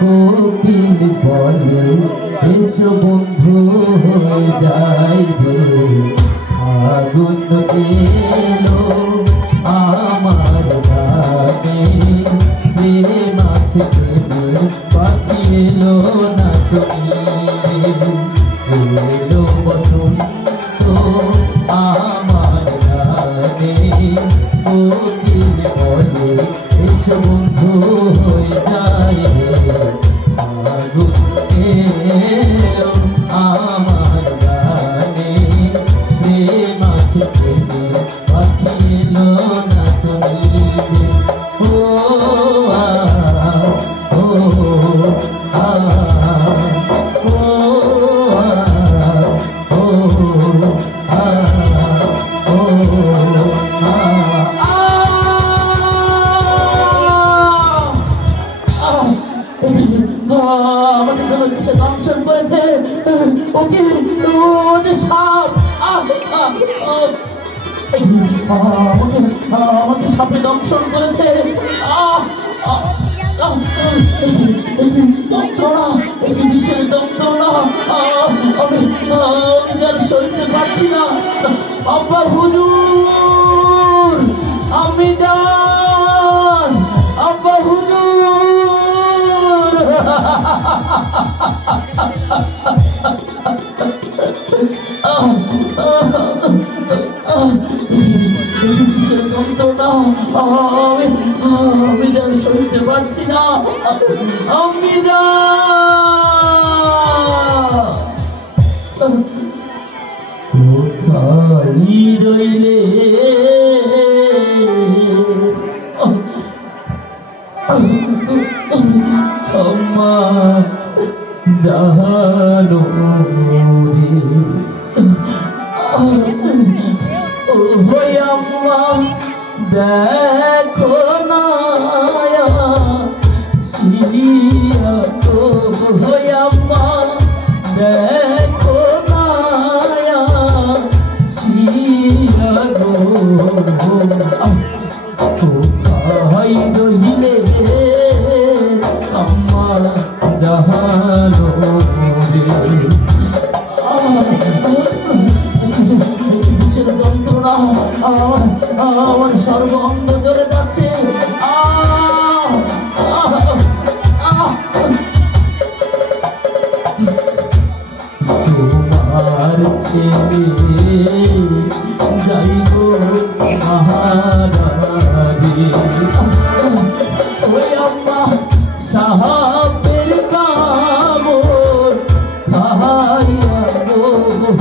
কোকিল বলে এসো বন্ধু হয়ে যাই রে আগুন এলো আমার গানে প্রেম আছে প্রেমের পাখি এলো না তুমি এলো বসন্ত আমার গানে কোকিল বলে এসো বন্ধু হয়ে যাই রে আগুন এলো আমার গানে প্রেম আছে প্রেমের পাখি এলো না তুমি ও ও আমাকে কোনো কিসে দংশন করেছে ওকে ওদের সাপ আমাকে সাপে দংশন করেছে যন্ত্রণা বিষের যন্ত্রণা আমি যার সইতে পারছি না আব্বা হুজুর আমি যান আব্বা হুজুর যন্ত্রণা আমি যার সইতে পারছি না আমি যা কোথায় রইলে আম্মা জানো রে আম্মা দেখো না শিয়া তো আম্মা দেখো না শিয়া গো কোথায় রইলে আম্মা জানো রে যন্ত্রণা আমার সর্ব অঙ্গ জ্বলে যাচ্ছে তোমার ছেলে যাইব মহারানী ওই আম্মা সাহাবের কামড় খাইয়া গো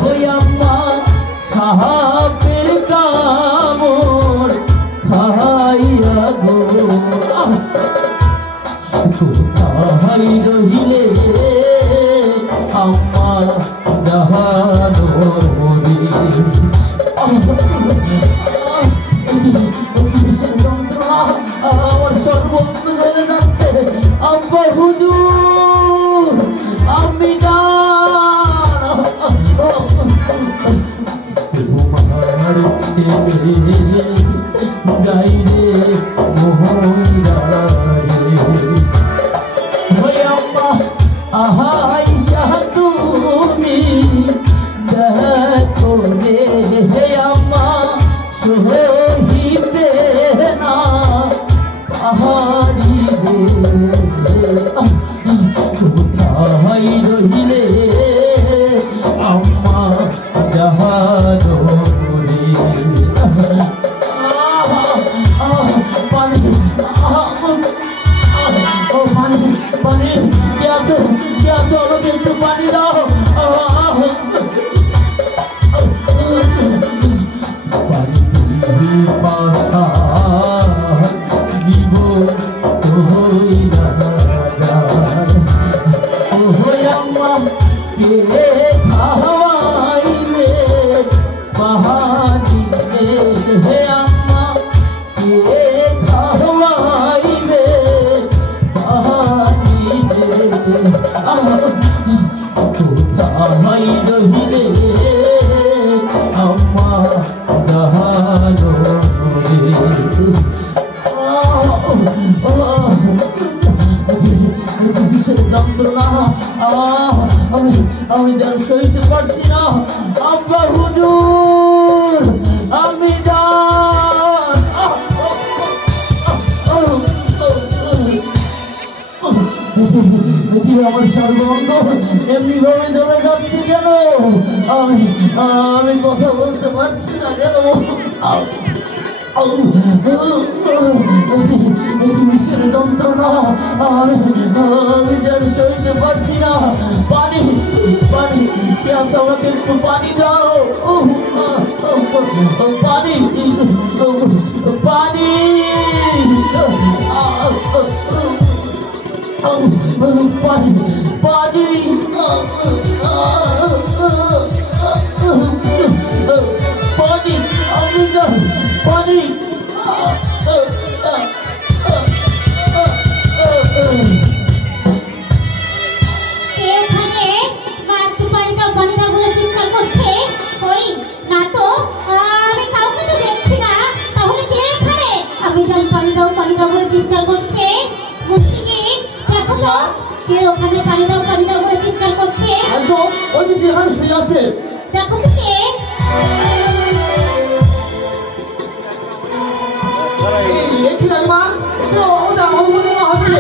ওই আম্মা সাহাবের কামড় খাইয়া গো কোথায় রহিলে আম্মা জাহানো রে যন্ত্রণা আমার সর্বত্র চলে যাচ্ছে আব্বা হুজুর আমি তোমার ছেলে যাই রে মোহরা রে ওই আম্মা আহাইশা তুমি দেখো রে হে আম্মা সহিবে না পাহাড়ি রে কোথায় রহিলে আম্মা জাহানো রে পানি পানি কে আছো আমাকে একটু পানি দাও পাশা জীবন চইরা যায় ও আম্মা কে খাওয়াইবে পাহাড়ি হে আম্মা কে খাওয়াইবে পাহাড়ি কোথায় রহিলে আম্মা জাহানো রে যন্ত্রণা আমি যেন সইতে পারছি না। আব্বা হুজুর আমি যান। আমার সর্বাঙ্গ এমনি ভাবে চলে যাচ্ছে কেন? আমি কথা বলতে পারছি না কেন? মিশরে যন্ত্রণা আমি যেন সইতে পারছি না। পানি পানি কে আছে? আমাকে একটু পানি দাও। পানি পানি পানি পানি পানি আমি পানি ওখানে পানি দাও বলে চিৎকার করছে। একদম ওই যে এখানে শুয়ে আছে। দেখো তো কে? এই কি রাজমা? ওটা অবগুণ হচ্ছে।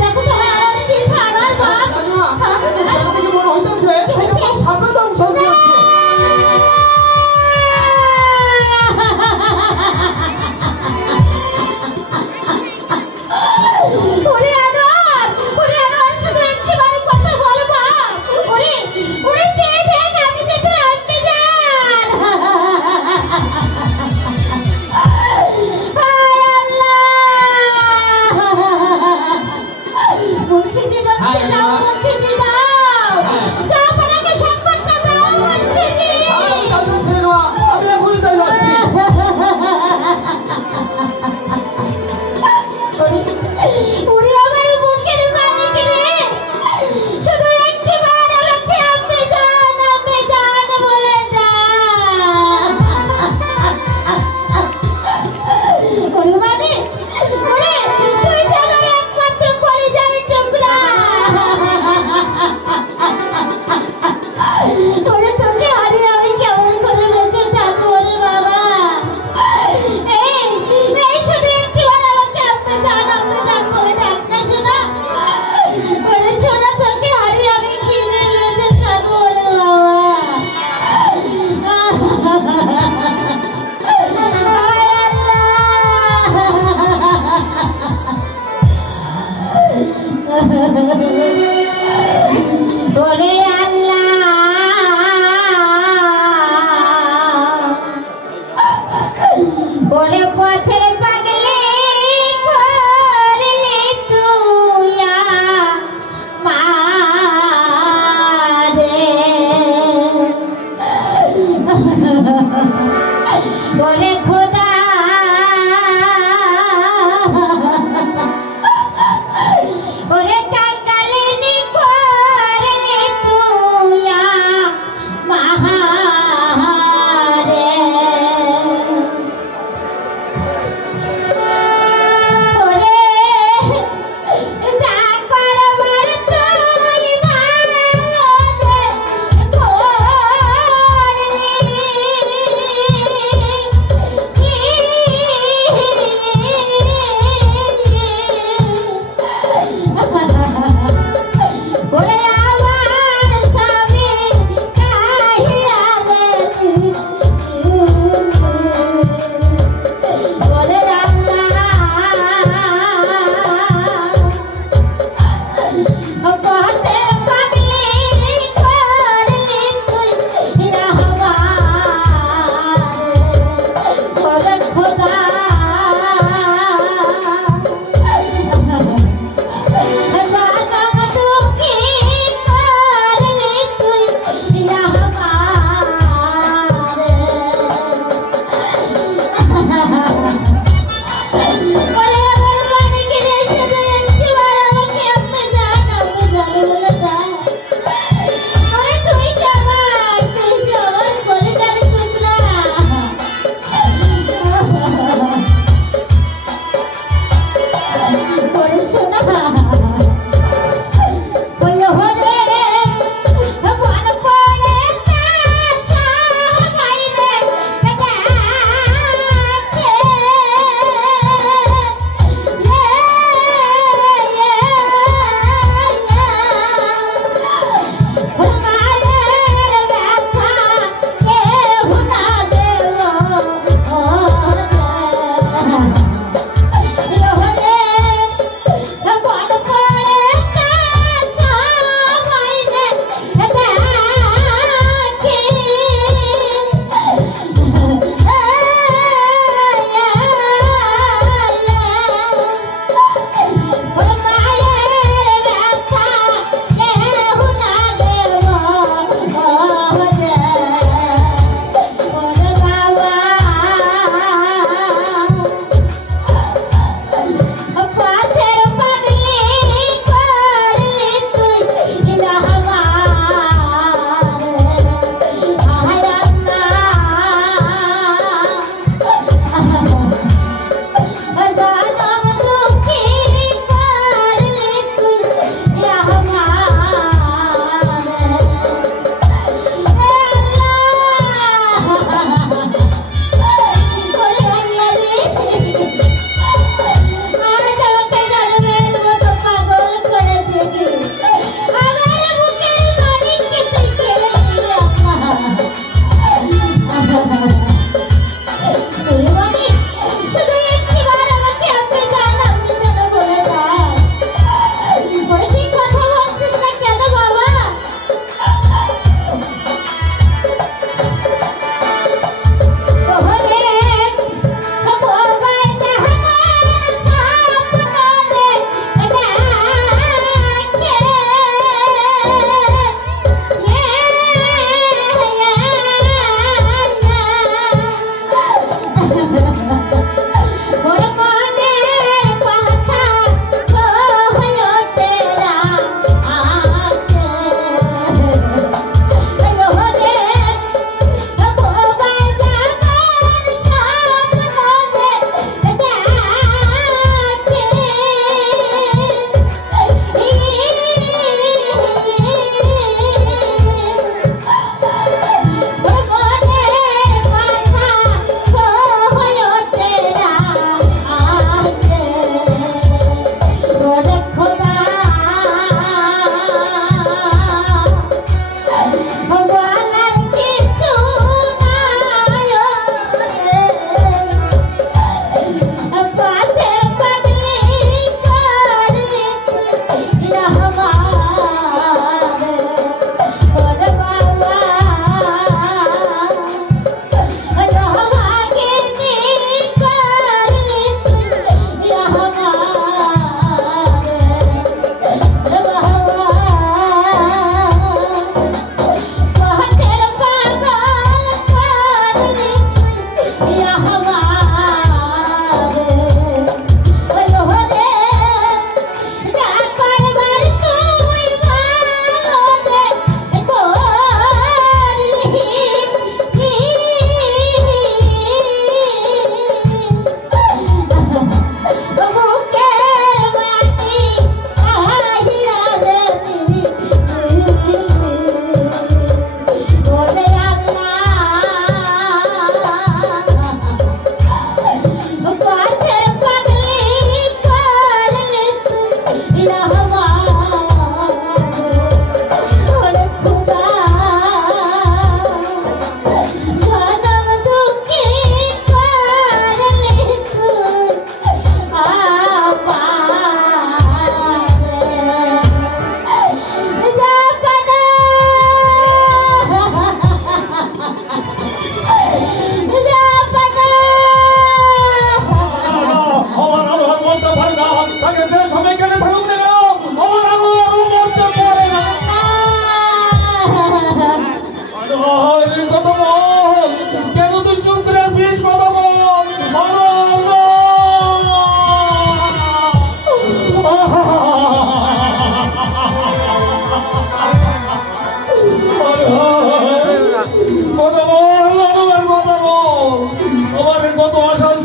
দেখো তো আড়ালে দিয়েছে আড়াল বাপ। রাজমা এটা সামনে থেকে বড় হইতাছে। এটা সামনে দাও সামনে যাচ্ছে।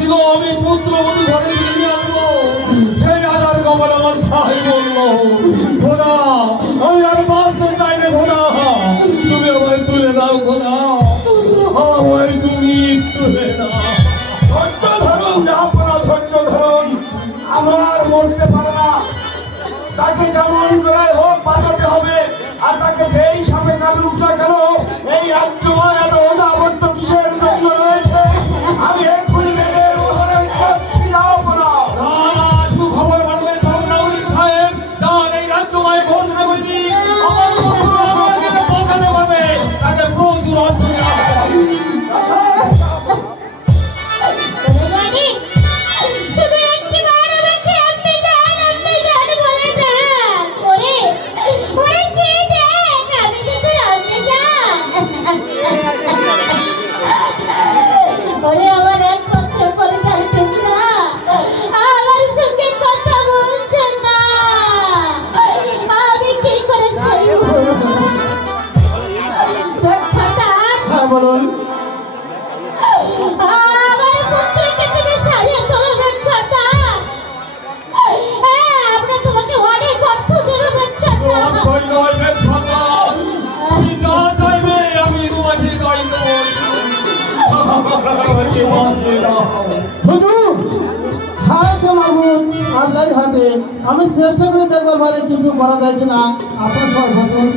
বলেছিল আমি পুত্রবধূ ঘরে ফিরিয়ে আনবো, সেই আজার কবল আমার সাহেব বললো খোদা আমি আর বাঁচতে চাই না খোদা, তুমি আমায় তুলে দাও খোদা, আমায় তুমি তুলে দাও। ধৈর্য ধরুন জাহাপনা, ধৈর্য ধরুন, আমার মরতে পারে না, তাকে যেমন করে হোক বাঁচাতে হবে, আর তাকে যেই সামনে কাটে উঠবে কেন এই রাজ্য এত অনাবদ্ধ কিসের জন্য রয়েছে, আমি এক্ষুনি মেয়েদের ওখানে যাচ্ছি। যাও না একটু খবর পাঠাবেন চন্দ্রাবলী সাহেব, যান এই রাজ্য মায়ে ঘোষণা করে দিন আমার পুত্র আমাকে বাঁচাতে পারবে, তাকে প্রচুর অর্থ দেওয়া হবে। আমি চেষ্টা করে দেখবো ভালো কিছু করা যায় কিনা, আপনার সবাই বসুন।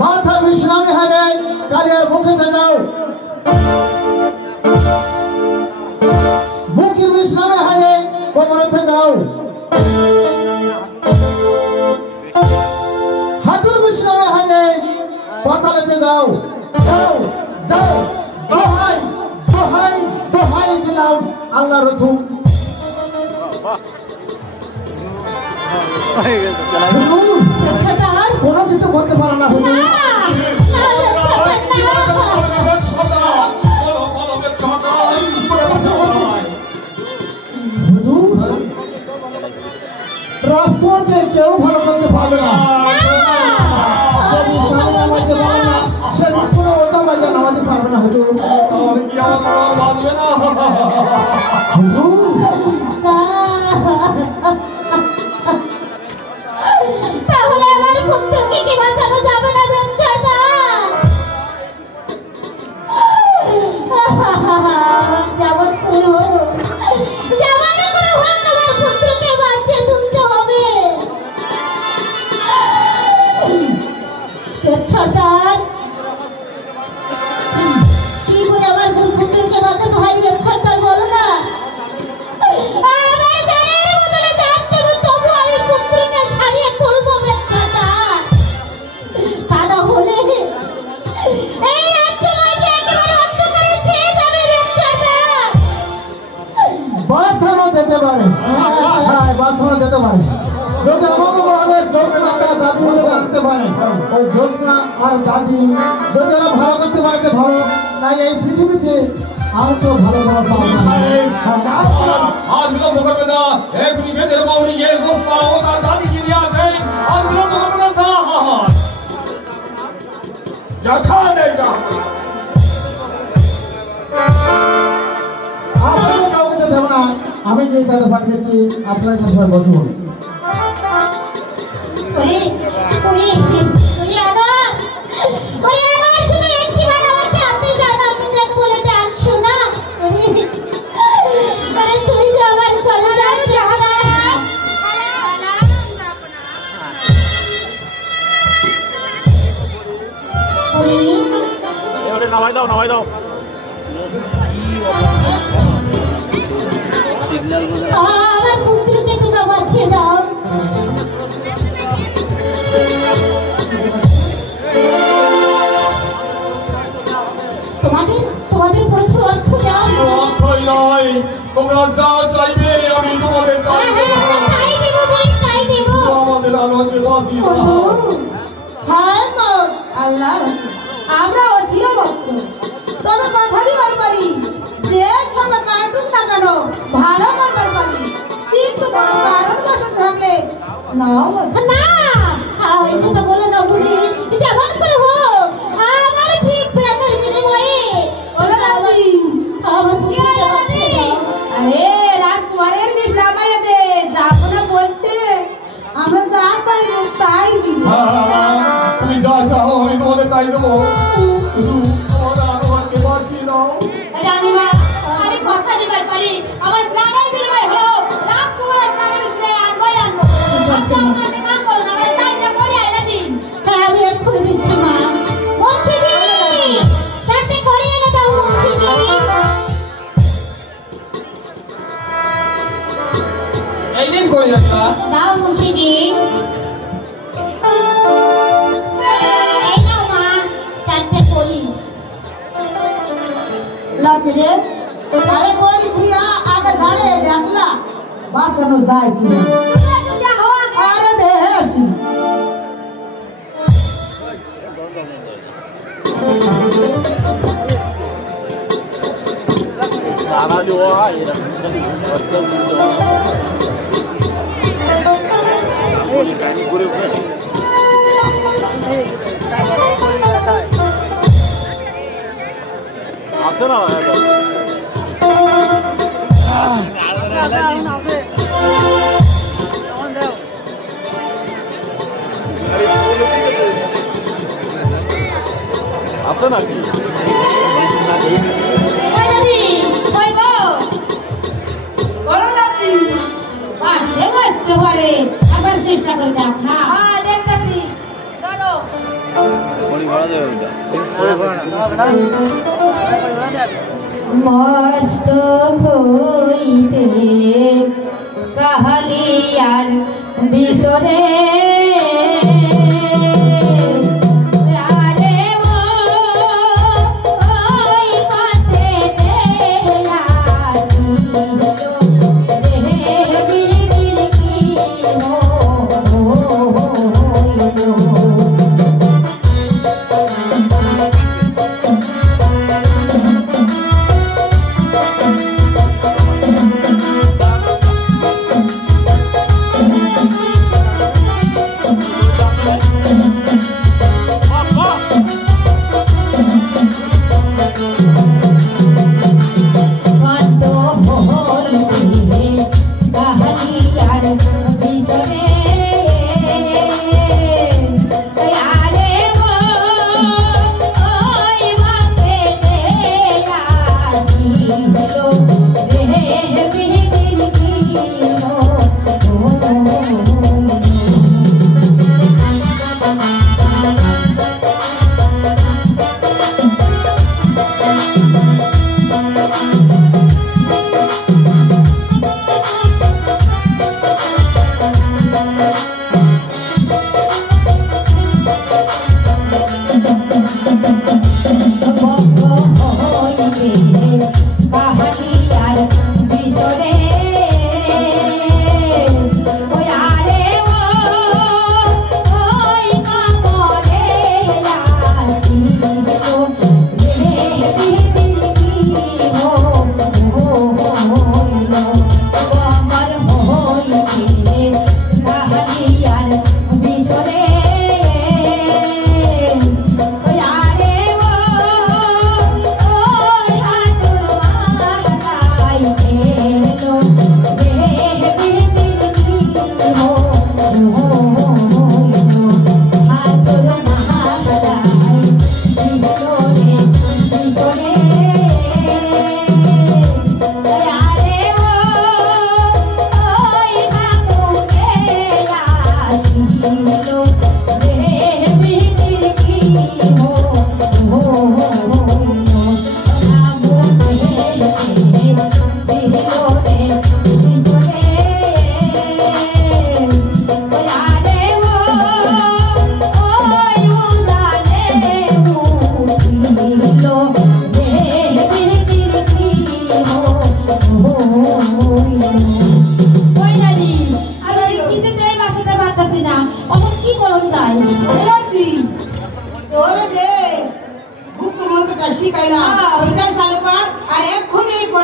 माथा विश्राम हारे कालियार मुखे जाओ मुखी विश्राम हारे कोमरे जाओ हाथुर विश्राम हारे पाताले जाओ जाओ जाओ दोहाई दोहाई दोहाई दिलाम अल्लाह रसूल কোনো কিছু করতে পারো না হুজুর রাজকোটে কেউ ভালো করতে পারবে না সে কোনো ওটা বাইরে নামাতে পারবে না হুজুর তাহলে কি আমার বাঁচবে না হুজুর পারে, হ্যাঁ বাথরুমে যেতে পারে। যদি আমাকে বলে জোৎস্না তার দাদি বলে রাখতে পারে, ওই জোৎস্না আর দাদি যদি ওরা ভালো করতে পারে তো ভালো, নাই এই পৃথিবীতে আর তো ভালো ভালো পাওয়া যায় না। আর বিলম্ব করবে না, এখনই বেদের বাউরি গিয়ে জোৎস্না ও তার দাদিকে নিয়ে আসেন। আর বিলম্ব করবে না, যেখানে যা আপনারা কাউকে যেতে হবে না, আমি যে তাদের পাঠিয়েছি আপনারা এখানে সবাই বসে বলুন। শুধু একটি বার আমাকে আপনি জানো, আপনি যাকে বলে ডাকছো না, তুমি যে আমার কলজার প্রাণা। নামাই দাও, নামাই দাও। আমার পুত্রকে তোমরা বাঁচিয়ে দাও। তোমাদের বলছো অর্থ দাও। অর্থই নয়, তোমরা যা চাইবে আমি তোমাদের তাই দেব। তাই দেব বলে তাই দেব। আমাদের আলোকে বাঁচিয়ে দাও। হ্যাঁ মা, আল্লাহ আমরা অচির ভক্ত, তবে কথা দিবার পারি যে সময় কার্টুন তাকানো ভালো করবার পারি, কিন্তু কোনো কারণবশ থাকলে নাও না, হয়তো তো বলো না বুড়ি, যেমন করে হোক আমার ঠিক প্রাণের বিনিময়ে ওরা রাখি। আমার পুত্রকে বাঁচিয়ে দাও। আরে রাজকুমারের নিশ নামাইয়া দে, যাবো না বলছে, আমরা যা চাইব তাই দিব। তুমি যা চাও আমি তোমাদের তাই দেবো, শুধু আমাদের আলোকে বাঁচিয়ে দাও। রানীমা, আমি কথা দিবার পারি আমার প্রাণের বিনিময় হলো রাজকুমারের প্রাণের উপরে আনবই আনবো। আপনি আপনার কাম করুন, আমার তাইটা করে এনে দিন। হ্যাঁ, আমি এক্ষুনি দিচ্ছি মা। মুন্সিদি, চারটে করে এনে দাও মুন্সিদি। এই দিন কই একটা দাও মুন্সিদি। এই নাও মা, চারটে করি। লাতিরে তারে বড়ি ধুইয়া আগে ঝাড়ে দেখলা বাঁচানো যায় কি আরে দেহে আসি। আছে না আছে নাকি? বলো লাতি বাঁচতে বাঁচতে পারে, আবার চেষ্টা করে দেখ না। দেখতেছি, ধরো। মস্ত হইতে কাহালিয়ার বিসরে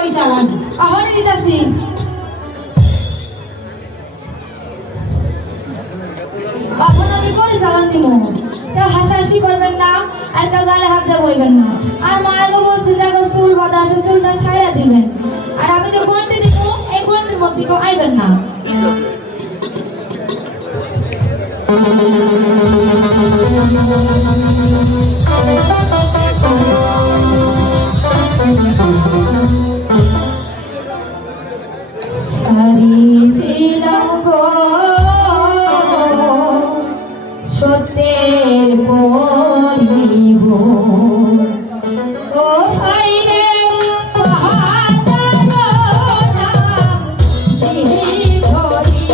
করি চালান আমারই দিতাছি এখন আমি করি চালান দিব কেউ হাসাহাসি করবেন না আর কেউ গালে হাত দিয়ে বইবেন না আর মায়েরও বলছে দেখো চুল বাঁধা আছে চুলটা ছাইয়া দিবেন আর আমি যে গন্ডি দিব এই গন্ডির মধ্যে কেউ আইবেন না সত্যের পরিব ও ভাই রে ধরি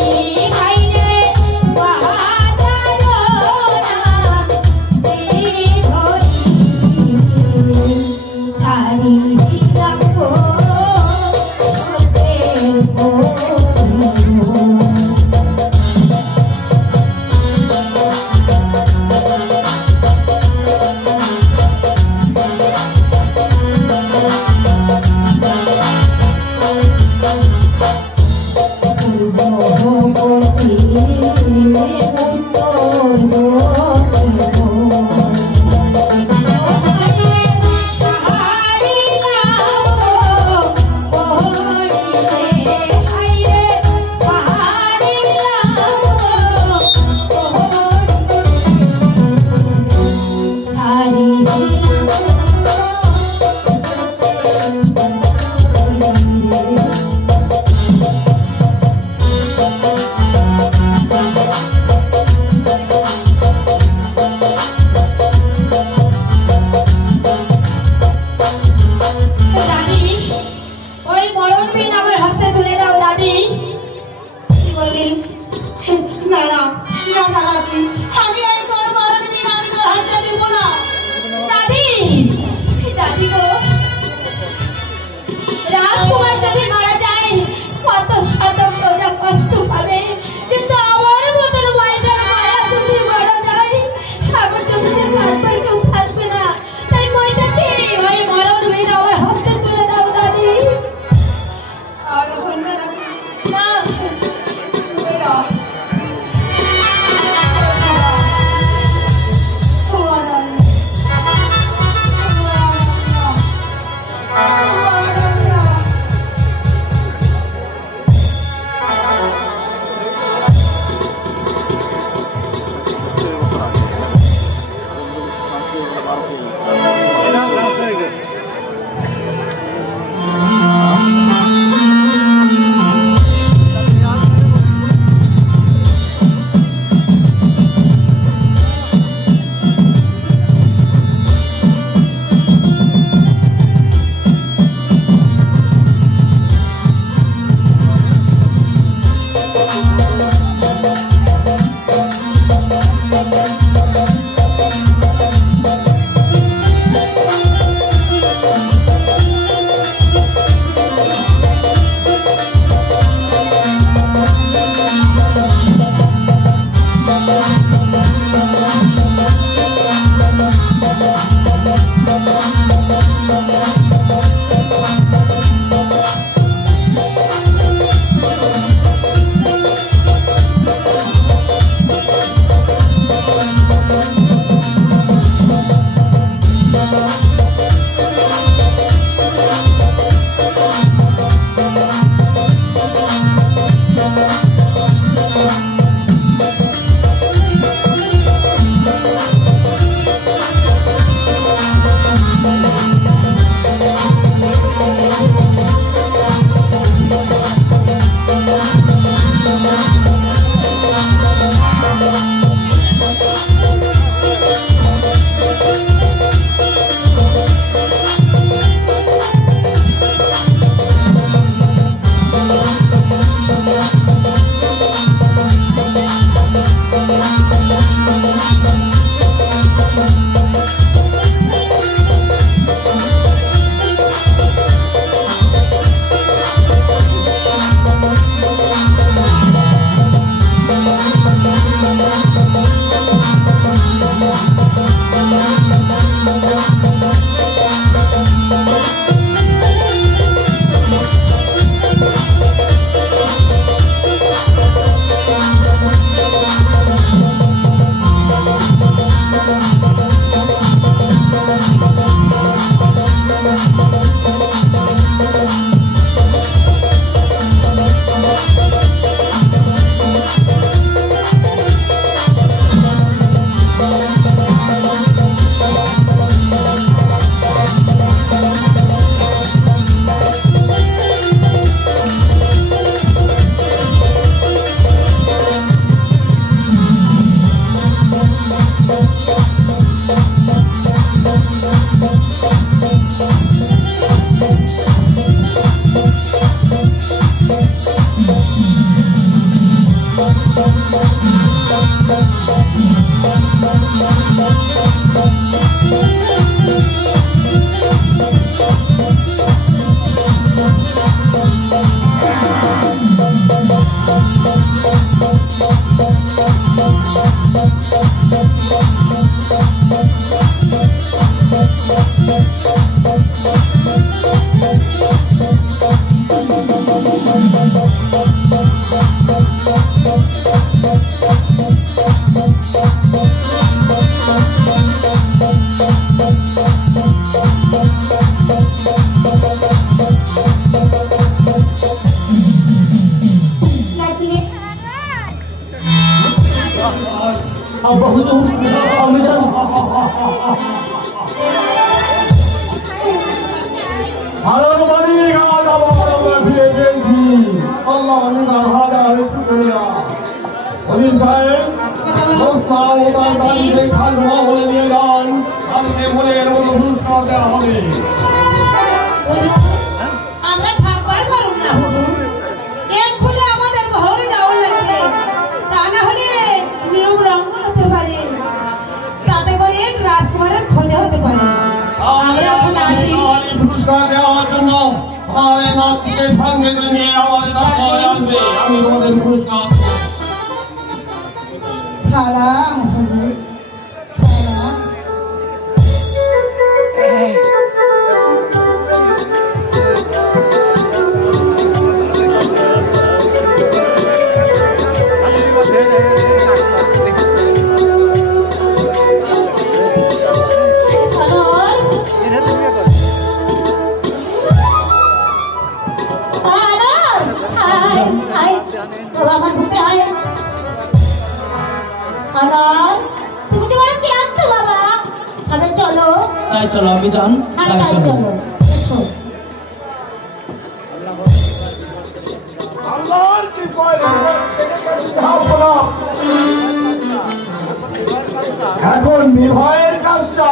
এখন বিবাহের কাজটা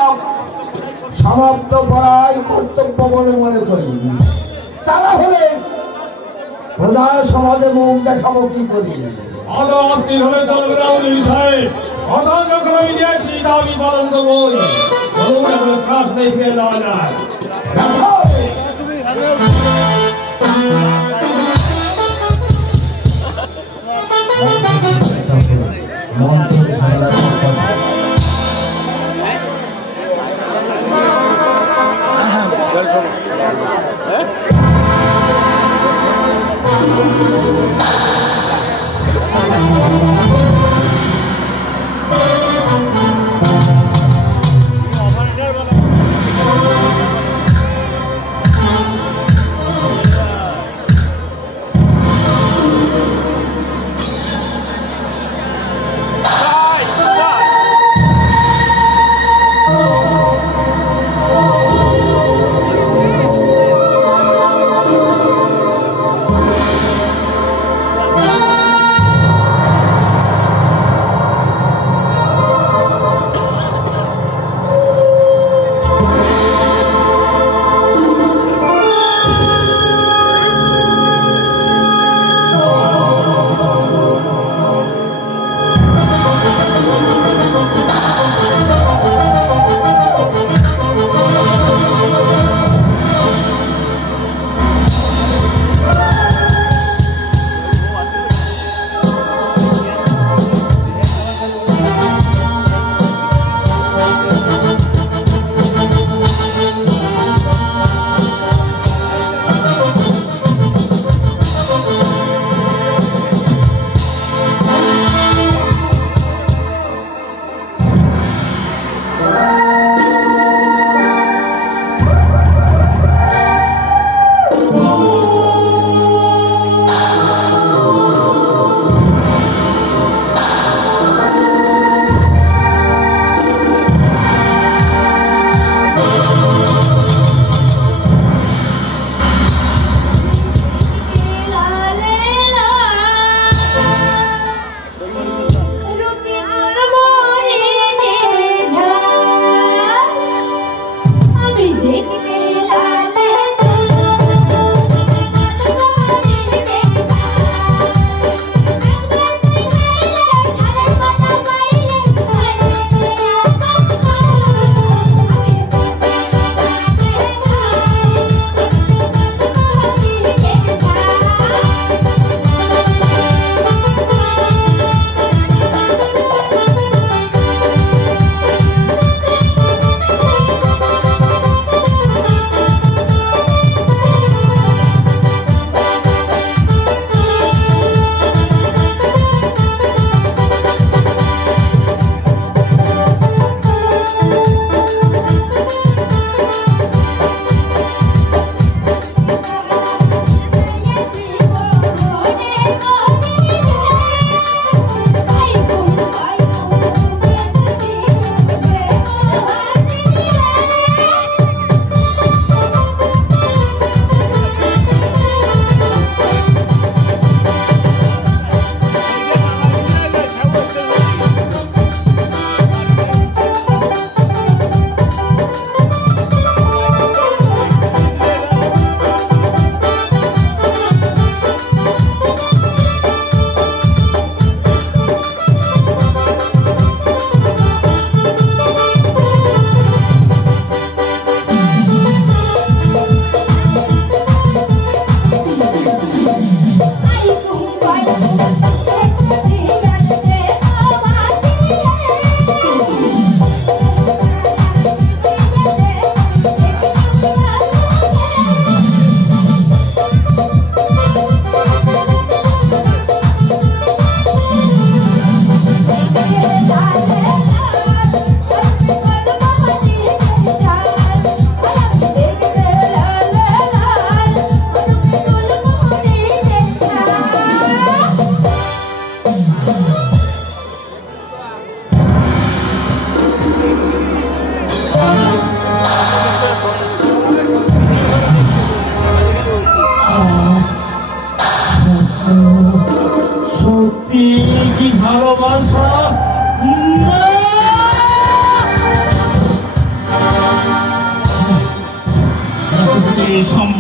সমাপ্ত করাই কর্তব্য বলে মনে করি। তারা হলে প্রধান সমাজে মুখ দেখাবো কি করি? অস্থির হলে চলবে না কথা যখন আমি দিয়েছি দাবি পালন করবই। ক্লাস দেখে দেওয়া যায়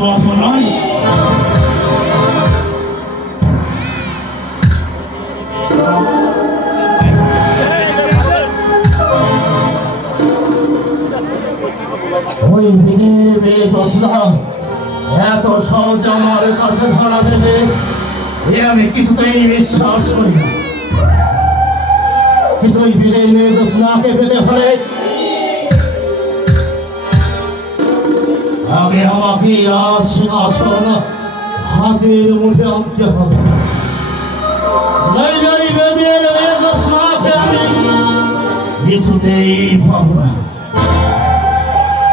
সম্ভব নয়। ওই বিধির মেয়ে জোসনা এত সহজে আমার কাছে ধরা দেবে এ আমি কিছুতেই বিশ্বাস করি না। কিন্তু ওই বিধির মেয়ে জোসনাকে পেতে হলে আগে আমাকে সিংহাসন হাতের মুঠে আনতে হবে। আমি কিছুতেই পাবো না।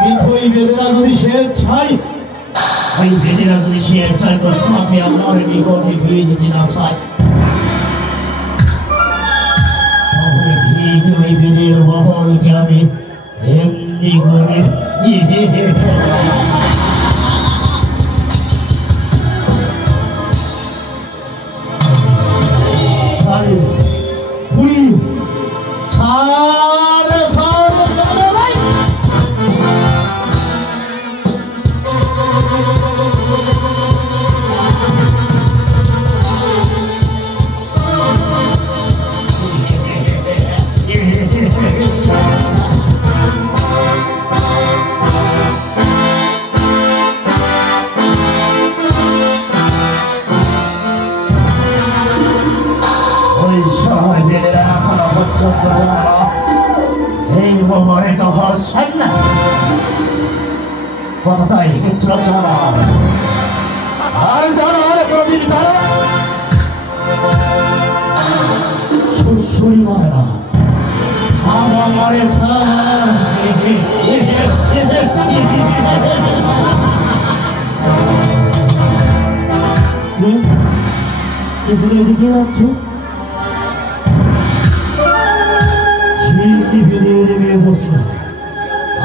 কিন্তু ওই বেদেরা যদি সে চাই ওই বেদেরা যদি সে চাই জোসনাকে আমার নিকটে ফিরে যেতে না চায় তাহলে ঠিক ওই বেদের বহলকে আমি এমনি করে কথাটাই আর জানো প্রবীণ তারা সুশ্রী মারে না মারে এদিকে আছে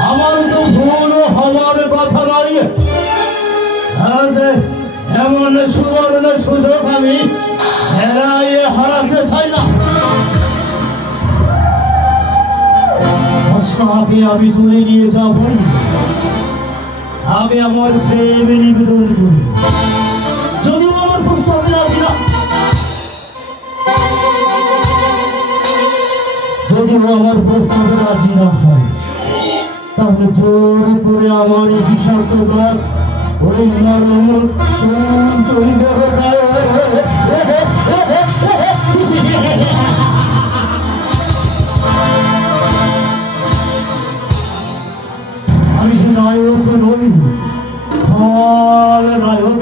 আমার তো ভুল হওয়ার কথা নয়। এমন সুবর্ণ সুযোগ আমি হারাতে চাই না। আগে আমি তুলে নিয়ে যাব আমি আমার প্রেমে নিবেদন করি যদিও আমার প্রস্তাবে রাজি না আমার প্রস্তাবে রাজি না হয় তাহলে জোর করে আমার এই বিষাক্ত গাছ ওই নরম আমি সে নায়ক নই ফল নায়ক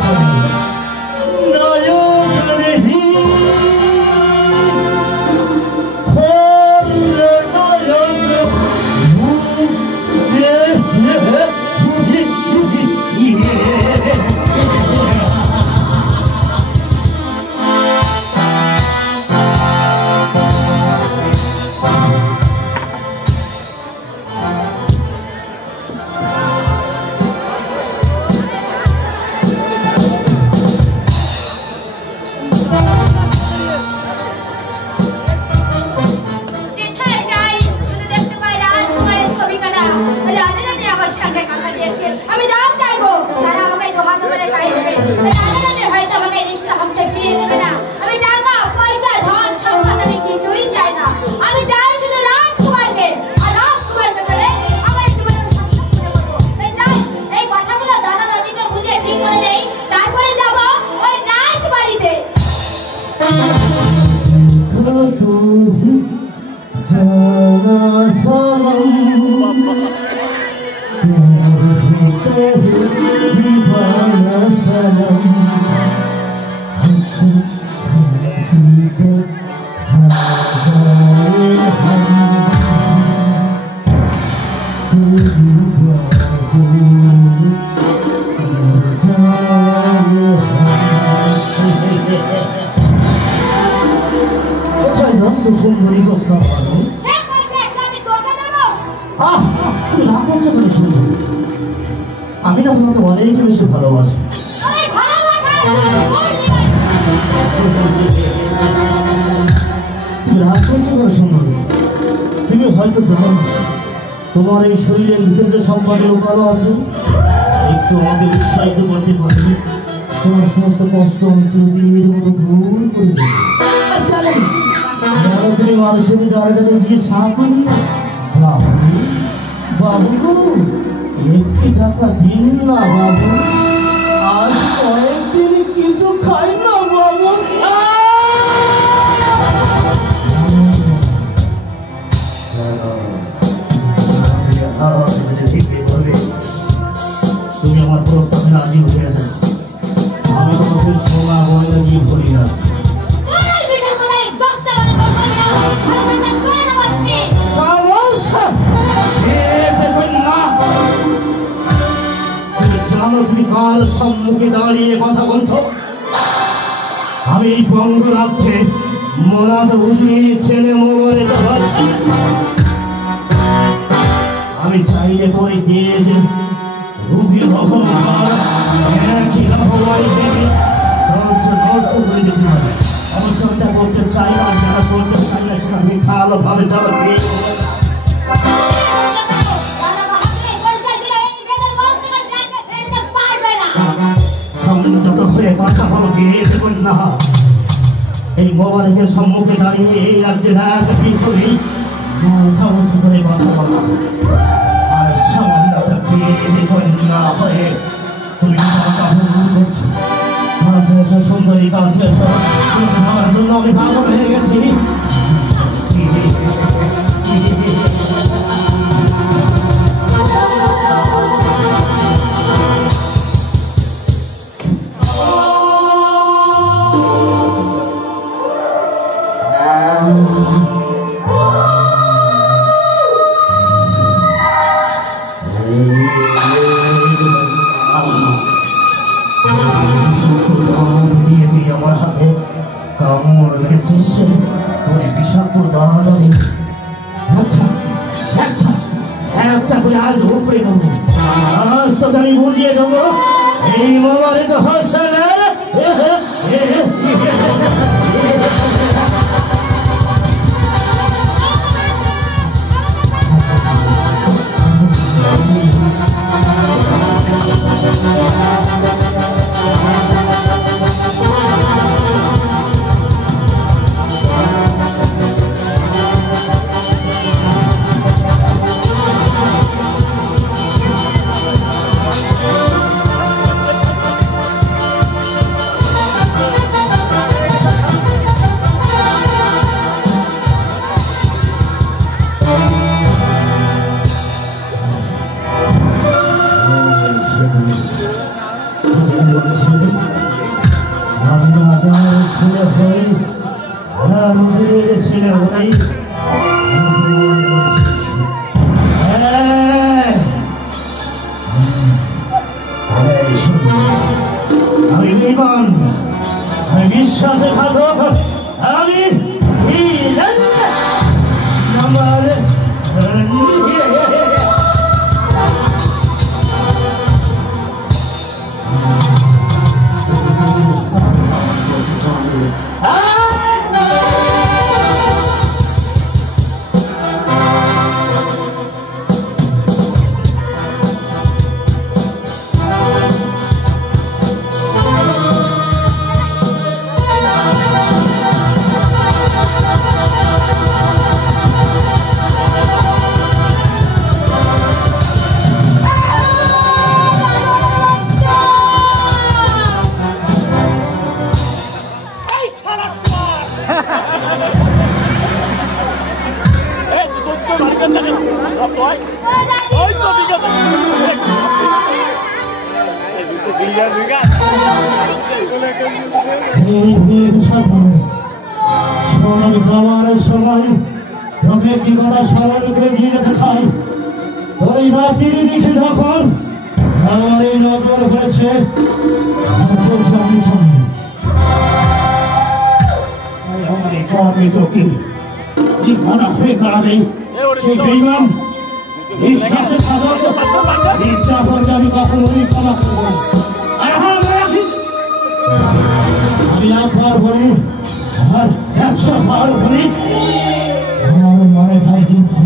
আমি না তোমাকে অনেক বেশি ভালোবাসি রাগ করছো কেন সুন্দরী তুমি হয়তো জানো তোমার এই শরীরের ভিতরে যে সম্পর্ক লুকানো আছে তোমাকে উৎসাহিত করতে পারি তোমার সমস্ত কষ্ট আমি চিরদিনের মতো ভুল করে দেবো। আর জানেন তুমি মানুষের দাঁড়ে দাঁড়িয়ে গিয়ে সাফল্য বাবু বাবু গো একটি টাকা দিন না বাবু, আজ কয়েকদিন কিছু খাই না বাবু। তুমি আমার প্রস্তাবে রাজি হয়ে আছো, আমি তোমাকে সোনা গয়না দিয়ে ভরি না। তুমি কাল সম্মুখে দাঁড়িয়ে কথা বলছো, আমি এই বঙ্গ রাজ্যে মোরাদ উজনি ছেলে মোবারে আমি চাইলে করে দিয়ে যে রুগী ভগবান একই ভগবান থেকে দশ করে যেতে পারে। অবশ্য এটা করতে চাই না, যারা করতে চাই না সেটা মিথ্যা আলোভাবে যারা পেয়ে যত হয়ে কথা বলবে দেখুন না, এই মোবারকের সম্মুখে দাঁড়িয়ে এই রাজ্যের এক পিছনে মাথা উঁচু করে কথা বলা আর সামান্য দেখুন না হয়ে তুমি কথা ভুল করছো। কাছে এসো সুন্দরী, কাছে এসো, আমার জন্য আমি পাগল হয়ে গেছি। আমার হাতে কামড় লেগেছিস, তোর বিষাক্ত দাঁত আমি একটা করে আজ উপরে নেবো, আজ তোকে আমি বুঝিয়ে দেবো এই মোবারক হোসেন। আমি বিশ্বাসে ঘাতক, আমি আমার সময় তোকে কি করা সবাই করে দিয়ে যেতে চাই। ওই রাত্রির দিকে যখন আমার এই নজর হয়েছে জীবনা হয়ে দাঁড়াবে সেই বেইমান বিশ্বাসের আমি কখনোই ক্ষমা করবো। আমি একবার বলি আর 100 বার বলি, আমার মনে হয় কিন্তু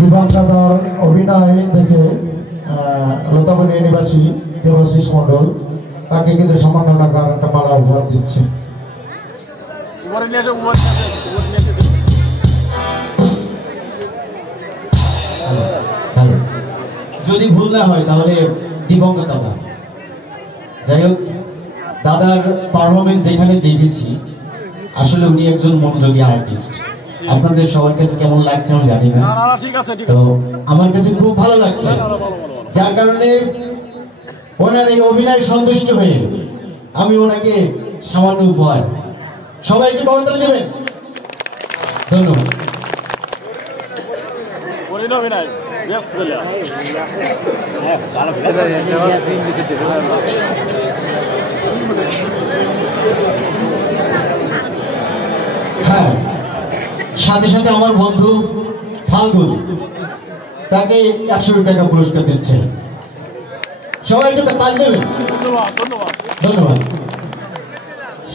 দিবাঙ্গাদার অভিনয় দেখে লতাবনী নিবাসী দেবাশিস মন্ডল তাকে কিন্তু সামান্য টাকার একটা মালা উপহার দিচ্ছে। যদি ভুল না হয় তাহলে দিবঙ্গত দাদা। যাই হোক, দাদার পারফরমেন্স যেখানে দেখেছি আসলে উনি একজন মনোযোগী আর্টিস্ট। আপনাদের সবার কাছে কেমন লাগছে আমি জানি না, তো আমার কাছে খুব ভালো লাগছে, যার কারণে ওনার এই অভিনয় সন্তুষ্ট হয়ে আমি ওনাকে সামান্য উপহার, সবাইকে বর্তমানে দেবেন। ধন্যবাদ। হ্যাঁ, সাথে সাথে আমার বন্ধু ফাল্গুন তাকে 100 টাকা পুরস্কার দিচ্ছে। সবাই একটু তালি দেবেন। ধন্যবাদ।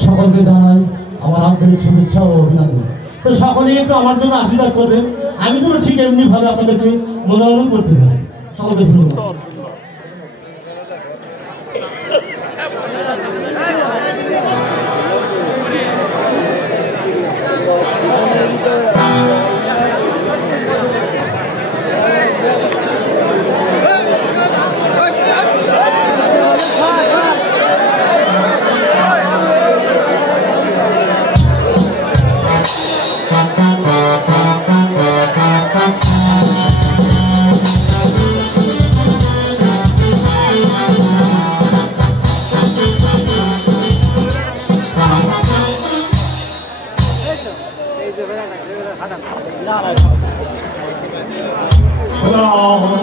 সকলকে জানাই আমার আন্তরিক শুভেচ্ছা ও অভিনন্দন। তো সকলেই একটু আমার জন্য আশীর্বাদ করবেন, আমি যেন ঠিক এমনি ভাবে আপনাদেরকে মনোরঞ্জন করতে পারি। সকলকে ধন্যবাদ।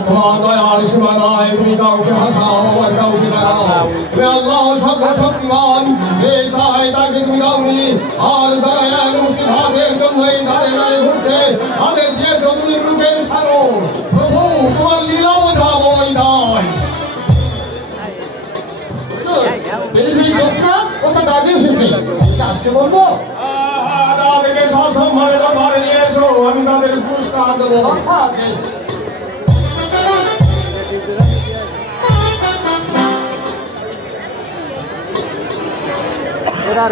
তোমার দয়ার সীমানায় তুমি কাউকে হাসাও আর কাউকে দাঁড়াও। তুমি আল্লাহ সর্বশক্তিমান, যে চায় তাকে তুমি দাওনি। আর যারা এক মুষ্টি ভাতের জন্যই দাঁড়ে দাঁড়ে ঘুরছে, তাদের দিয়েছ তুমি রূপের সাগর। প্রভু, তোমার লীলা বোঝাবো ওই নয়। তাদেরকে সসম্মানে দরবারে নিয়ে এসো, আমি তাদের পুরস্কার দেবো। Era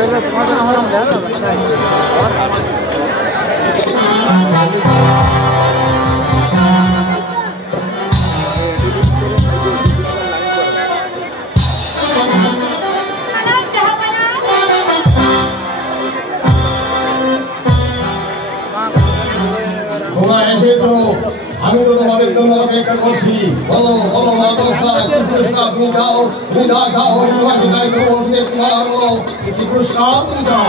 জিজ্ঞাসা করছি বলো বলো মা দোস্তা কি পুরস্কার তুমি চাও তুমি যা চাও আমি তোমাকে তাই দেবো একটু বলো কি পুরস্কার তুমি চাও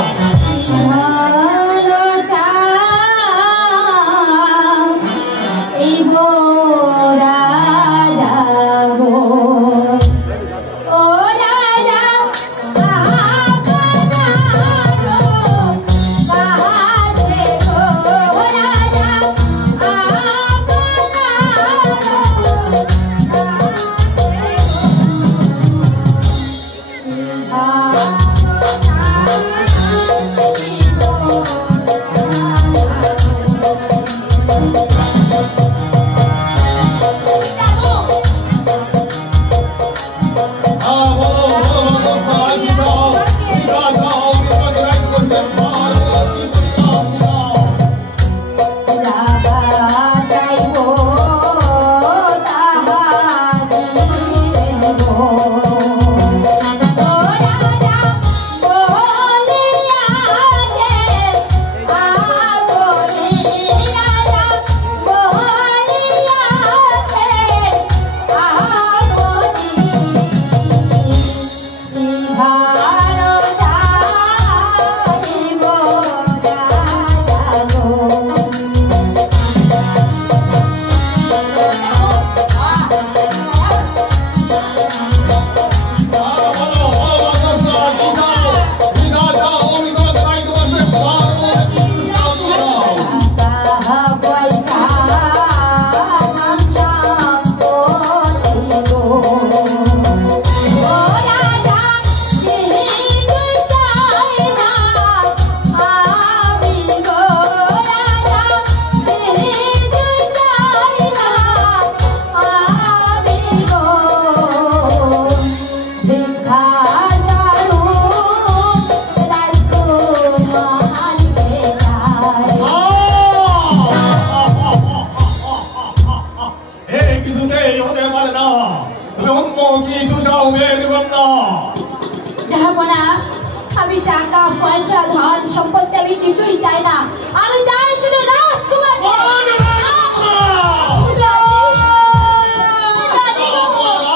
আমি টাকা পয়সা ধন সম্পত্তি আমি কিছুই চাই না আমি চাই শুধু রাজকুমার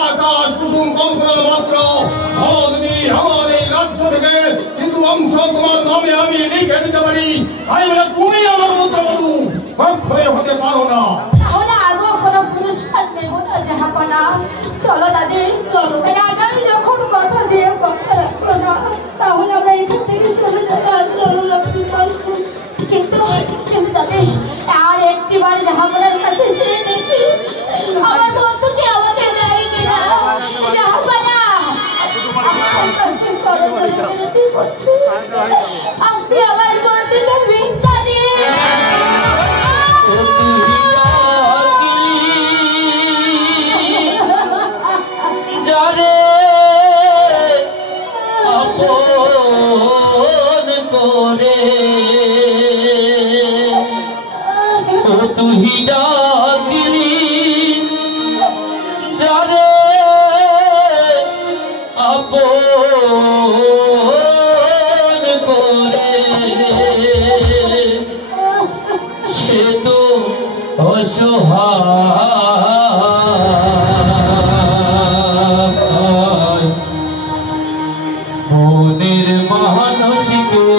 আকাশ কুসুম কল্পনা মাত্র যদি আমার এই রাজ্য থেকে কিছু অংশ তোমার নামে আমি লিখে দিতে পারি তাই বলে তুমি আমার মধ্যে বধূ কখনোই হতে পারো না তাহলে আরো কোনো পুরস্কার নেব না জাহাপনা চলো দাদি চলো আগামী যখন কথা দিয়ে কথা রাখবো না তাহলে আমরা এখান থেকে চলে যাবো চলো রাখতে পারছি কিন্তু দাদি আর একটিবার জাহাপনার কাছে যেয়ে দেখি আমার বন্ধুকে আমাকে দেয় কিনা জাহাপনা আমার কাছে করজোড়ে বিনতি করছি আপনি আমার বন্ধুকে ভিক্ষা দিয়ে যারে আপন করে ও তুই ডাকলি যারে আপন করে সে তো অসহায় মনের মানসিকে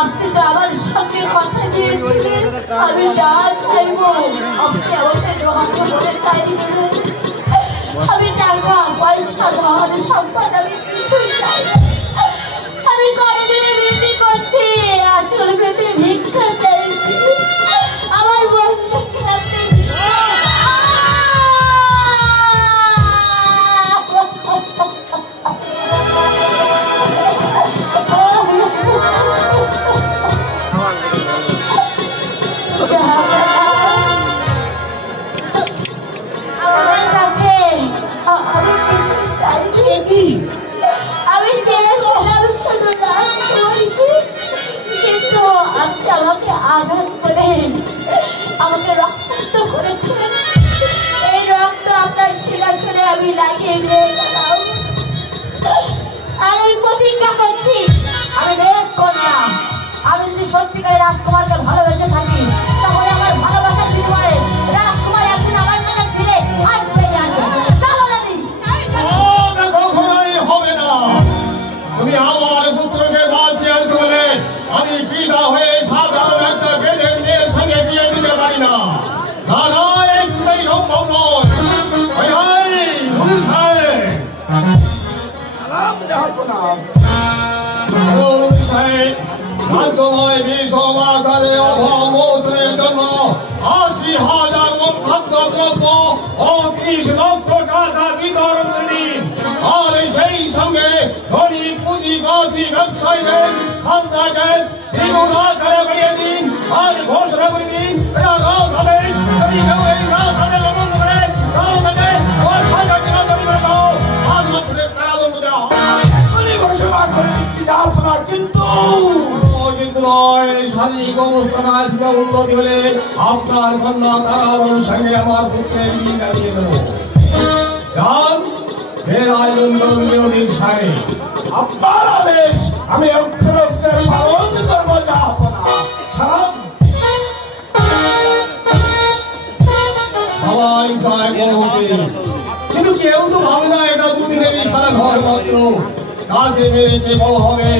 আপনি তো আমার সঙ্গে কথা দিয়েছিলেন, আমি যা চাইবো আপনি আমাকে গ্রহণ করে তাই দেবেন। আমি টাকা পয়সা ধন সম্পদ আমি কিছুই চাই না। আমি করজনে বৃদ্ধি করছি, আসল পেতে ভিক্ষা চাইছি। আমার বন্ধুকে আপনি আমি চেয়েছিলাম শুধু কিন্তু আপনি আমাকে আঘাত করেন, আমাকে রক্তাক্ত করেছেন। এই রক্ত আপনার শিরাশিরে আমি লাগিয়ে দিয়ে গেলাম। আমি প্রতিজ্ঞা করছি আমি বেশ কন্যা। আমি যদি সত্যিকারের রাজকুমারকে ভালোবেসে থাকি তাহলে আমার ভালোবাসার বিনিময়ে রাজকুমার একদিন আমার কাছে ফিরে আসবে। চলো দাদি। কখনোই হবে না। তুমি আমার পুত্রকে বাঁচিয়েছ বলে আমি পিতা হয়ে সাধারণ একটা বেদের মেয়ের সঙ্গে বিয়ে দিতে পারি না। না না, এই চিন্তাই সম্ভব নয়। রাজ্যময় বিষম আকারে অভাব মোচনের জন্য ৮০,০০০ মন খাদ্যদ্রব্য ও ৩০ লক্ষ টাকা বিতরণ দিন। আর সেই সঙ্গে ধনী পুঁজিবাদী ব্যবসায়ীদের খাজনা ট্যাক্স দ্বিগুণ আকারে বাড়িয়ে দিন। আর ঘোষণা করে দিন রাজআদেশ যদি কেউ এই রাজআদেশ লঙ্ঘন করে তাহলে তাকে ১০,০০০ টাকা জরিমানা দাও, ৫ বছরের কারাদণ্ড দেওয়া হবে। ঘোষণা করে দিচ্ছি আপনার কিন্তু নয়, শারীরিক অবস্থা রাজনীতি উন্নতি হলে আপনার কন্যা তারার সঙ্গে আমার পুত্রের বিয়ে দিয়ে দেবো। এর আয়োজন করুন নিয়মিত সাহেব। আপনার আদেশ আমি অক্ষরে অক্ষরে পালন করবো। যা আপনার সালাম। সবাই চায় বহুতে, কিন্তু কেউ তো ভাবে না এটা দুদিনেরই খেলা ঘর মাত্র। কাকে মেরেছে বড় হবে,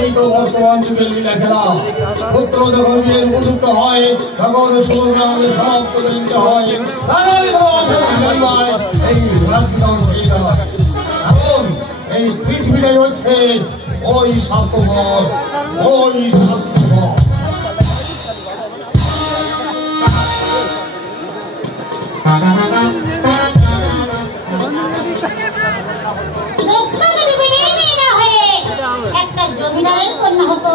এই তো বর্তমান যুগের লীলা খেলা। পুত্র যখন বিয়ের উপযুক্ত হয় তখন সুযোগ সমাপ্ত করে নিতে হয়। এই এখন এই পৃথিবীটাই হচ্ছে ওই স্বার্থপর, ওই স্বার্থপর। একটা জমিদারের কন্যা হতো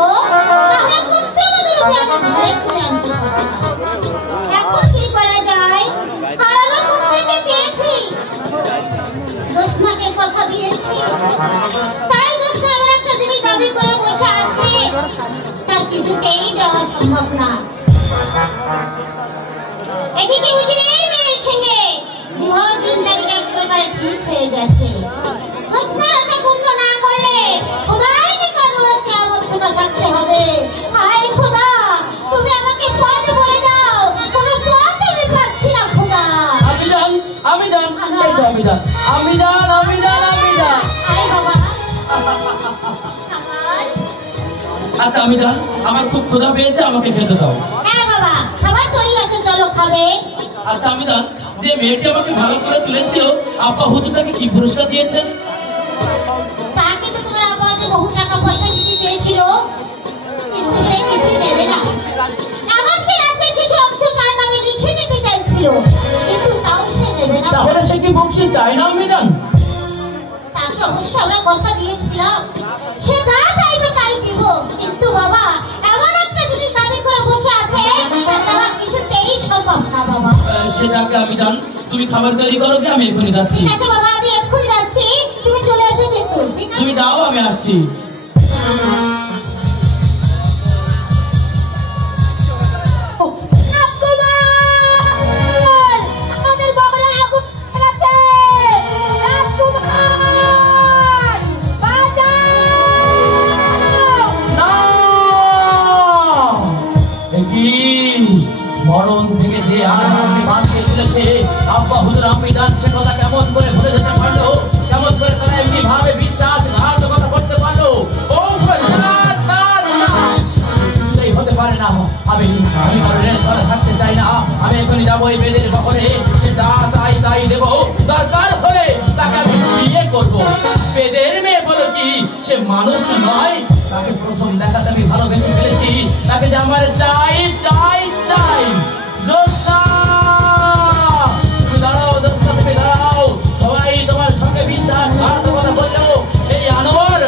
তাহলে পুত্রবধূকে আমি ঘরে তুলে আনতে পারতাম। এখন কি করা যায়? হারানো পুত্রকে পেয়েছি, জোৎস্নাকে কথা দিয়েছি, তাই জোৎস্না আমার একটা জিনিস দাবি করে বসে আছে, তার কিছুতেই দেওয়া সম্ভব না। এদিকে হুজুরের মেয়ের সঙ্গে বিবাহ দিন তারিখ এক প্রকারে ঠিক হয়ে গেছে। দুনিয়ার আশা পূর্ণ না করলে খোদার নিকট রোজ কিয়ামত সুদা থাকতে হবে। হায় খোদা, তুমি আমাকে পথ বলে দাও, কোনো পথ আমি পাচ্ছি না খোদা। আমি জান আয় বাবা। আচ্ছা আমি জান, আমার খুব ক্ষুধা পেয়েছে, আমাকে খেতে দাও। হ্যাঁ বাবা, খাবার তৈরি আছে, চলো খাবে। আচ্ছা আমি জান, যে মেয়েটি আমাকে ভালো করে তুলেছিল, আপা হুজুর তাকে কি পুরস্কার দিয়েছেন? তাকে তো তোমার আব্বা যে বহু টাকা পয়সা দিতে চেয়েছিল, কিন্তু সে কিছুই নেবে না। এমনকি রাজ্যের কিছু অংশ তার নামে লিখে দিতে চাইছিল, কিন্তু তাও সে নেবে না। তাহলে সে কি বকশিশ চায় না আমি জান? তাকে অবশ্য আমরা কথা দিয়েছিলাম, সে যা চাইবে তাই দিব, কিন্তু বাবা এমন একটা জিনিস দাবি করে বসে আছে, তা দেওয়া কিছুতেই সম্ভব না বাবা। সেটাকে আমি জান, তুমি খাবার তৈরি করো, কি আমি এক্ষুনি যাচ্ছি। ঠিক আছে বাবা, আমি এক্ষুনি যাচ্ছি, তুমি চলে এসে দেখো। ঠিক আছে, তুমি দাও, আমি আসছি। রাজকুমার, আমাদের বাবারা আগুন লাগাচ্ছে। রাজকুমার, বাঁচাও! কি মরণ থেকে যে আমাকে বাঁচিয়ে তুলেছে, আব্বা হুজুর আমি জান, সে কথা কেমন করে ভুলে যেতে পারলো? কেমন করে তারা এমনি ভাবে বিশ্বাসঘাতকতা করতে পারলো? ও ফরহাদ, না না, কিছুতেই হতে পারে না। আমি রেল করে থাকতে চাই না। আমি এখনই যাবো এই বেদের শহরে, সে যা চাই তাই দেবো, দরকার হলে তাকে আমি বিয়ে করবো। বেদের মেয়ে বলো কি সে মানুষ নয়? তাকে প্রথম দেখাতে আমি ভালোবেসে ফেলেছি, তাকে যে আমার চাই চাই চাই। দোস্তা, তুমি দাঁড়াও, দোস্তা তুমি দাঁড়াও। সবাই তোমার সঙ্গে বিশ্বাসঘাতকতা করলেও এই আনোয়ার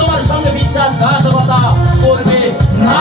তোমার সঙ্গে বিশ্বাসঘাতকতা করবে না।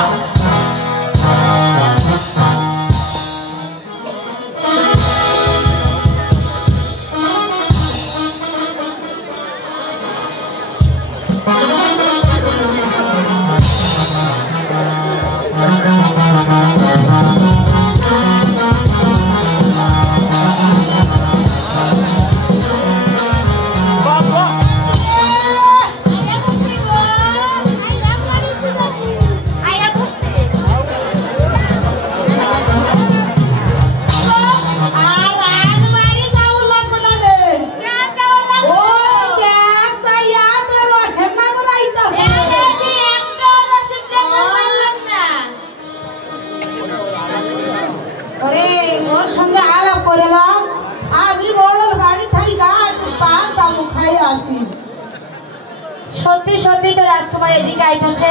সত্যি সত্যি তো রাজকুমার এদিকে আইতেছে,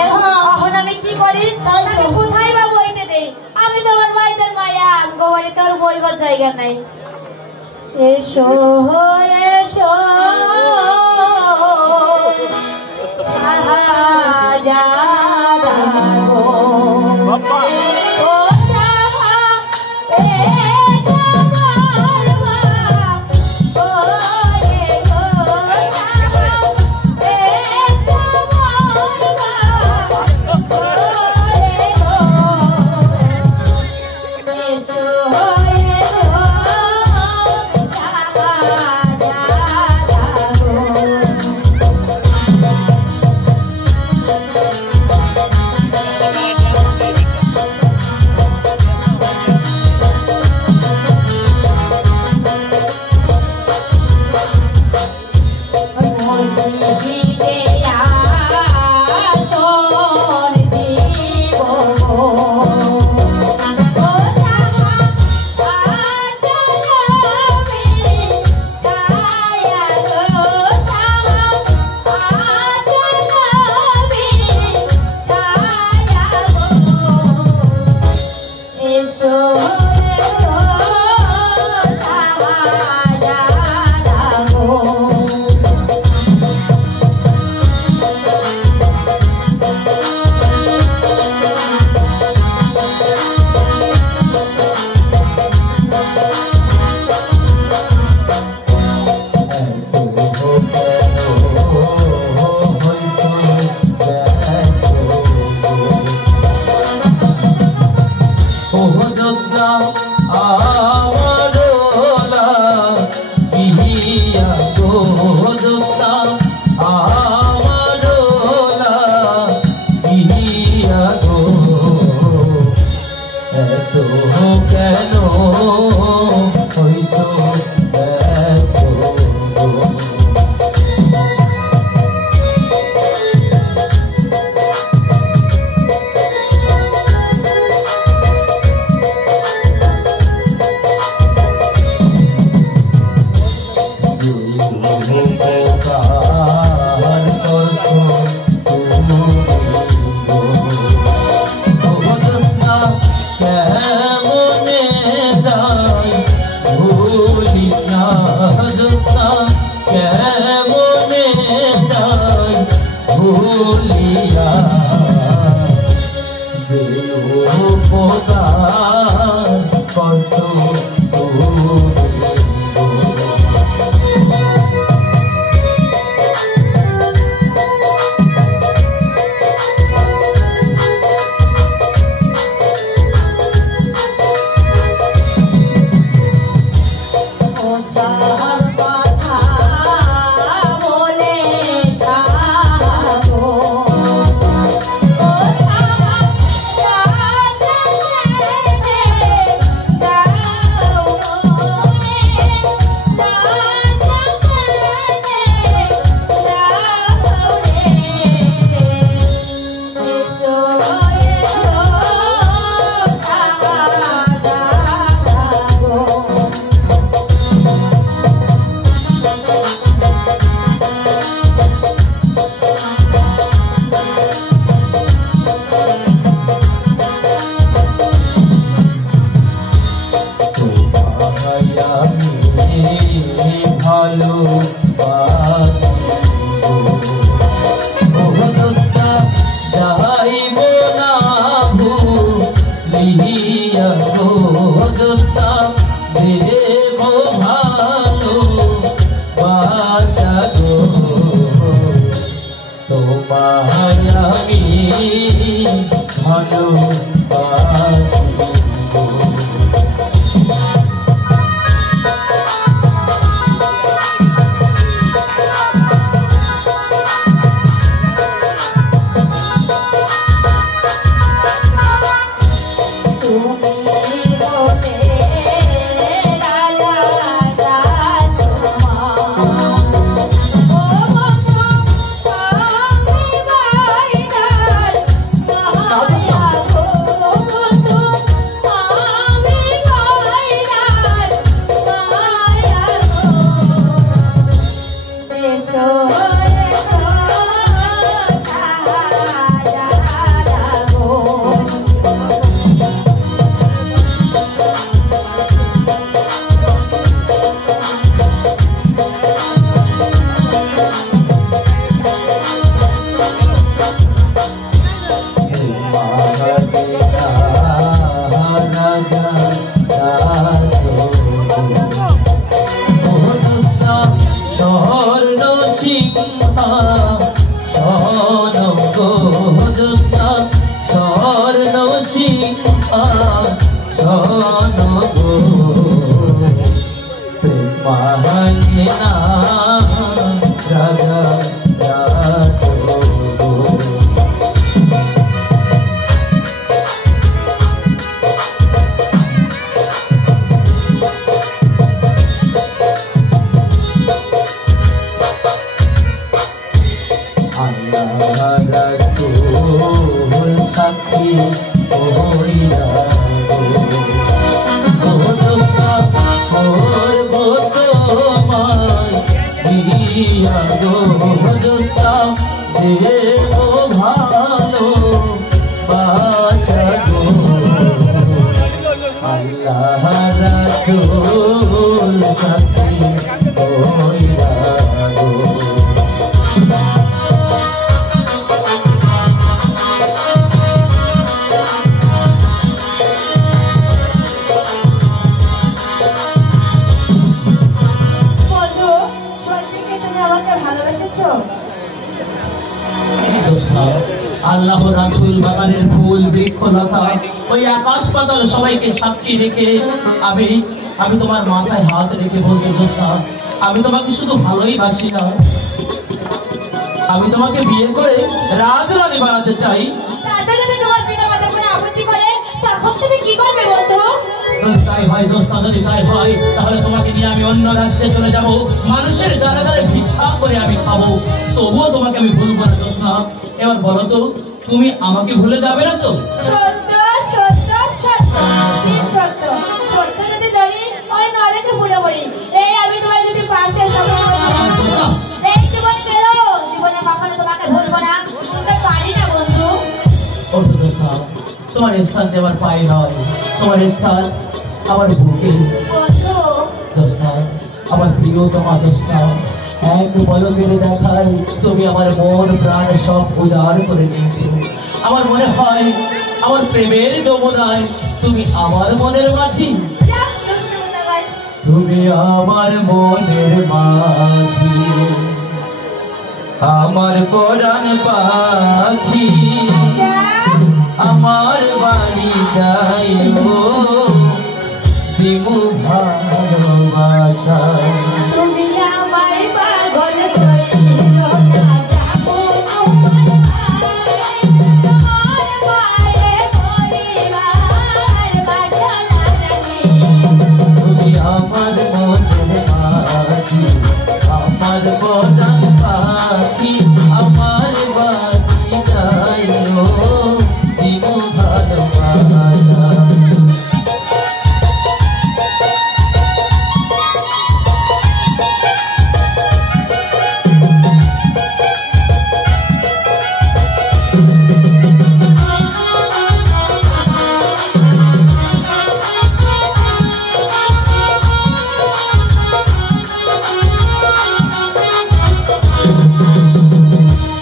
এখন আমি কি করি? আমি কোথায় বা বইতে দেই? আমি তো আমার ভাইদের মায়া, গোবারে তোর বইবার জায়গা নাই। এসো এসো শাহজাদা গো, ও শাহ এসো মারবা ওরে গো, এসো ভুলিয়া যেও উপকার করছো আল্লাহ রাসূল বাগানের ফুল বৃক্ষলতা ওই আকাশ পাতাল সবাইকে সাক্ষী রেখে আমি তোমার মাথায় হাত রেখে বলছি দোস্তা, আমি তোমাকে শুধু ভালোই বাসি না, আমি তোমাকে বিয়ে করে রাত রাতে বানাতে চাই। তাতে যদি তোমার পিতা মাতা কোনো আপত্তি করে তখন তুমি কি করবে বন্ধু? তাই হয় দোস্তা, যদি তাই হয় তাহলে তোমাকে নিয়ে আমি অন্য রাজ্যে চলে যাব, মানুষের দ্বারা দ্বারা ভিক্ষা করে আমি খাবো, তবুও তোমাকে আমি ভুলবো না দোস্তা। এবার বলো তো, তুমি আমাকে ভুলে যাবে না তো? সত্য সত্য সত্য সত্য সত্য যদি ধরি ওই নরকে ভুলে পড়ি। এই আমি তোমার যদি পাশে এই জীবনে বেরো, জীবনে কখনো তোমাকে ভুলবো না, বুঝতে পারি না বন্ধু। ও দোস্তা, তোমার স্থান যে আমার পায়ে নয়, তোমার স্থান আমার বুকে। বন্ধু দোস্তা, আমার প্রিয় তোমার দোস্তা, এক পলকের দেখায় তুমি আমার মন প্রাণ সব উজাড় করে নিয়েছো। আমার মনে হয় আমার প্রেমের যমুনায় তুমি আমার মনের মাঝি, তুমি আমার মনের মাঝি, আমার পরাণ পাখি, আমার বাড়ি যাইবো দিমু ভালোবাসা। তুমি আমায় পাগল করিও না, যাবো তোমার ভাই, তোমার মায়ে পরিবার বাসনা রাখি। তুমি আমার মনের মাঝি, আমার পরাণ পাখি, আমার বাড়ি যাইবো দিমু ভালোবাসা।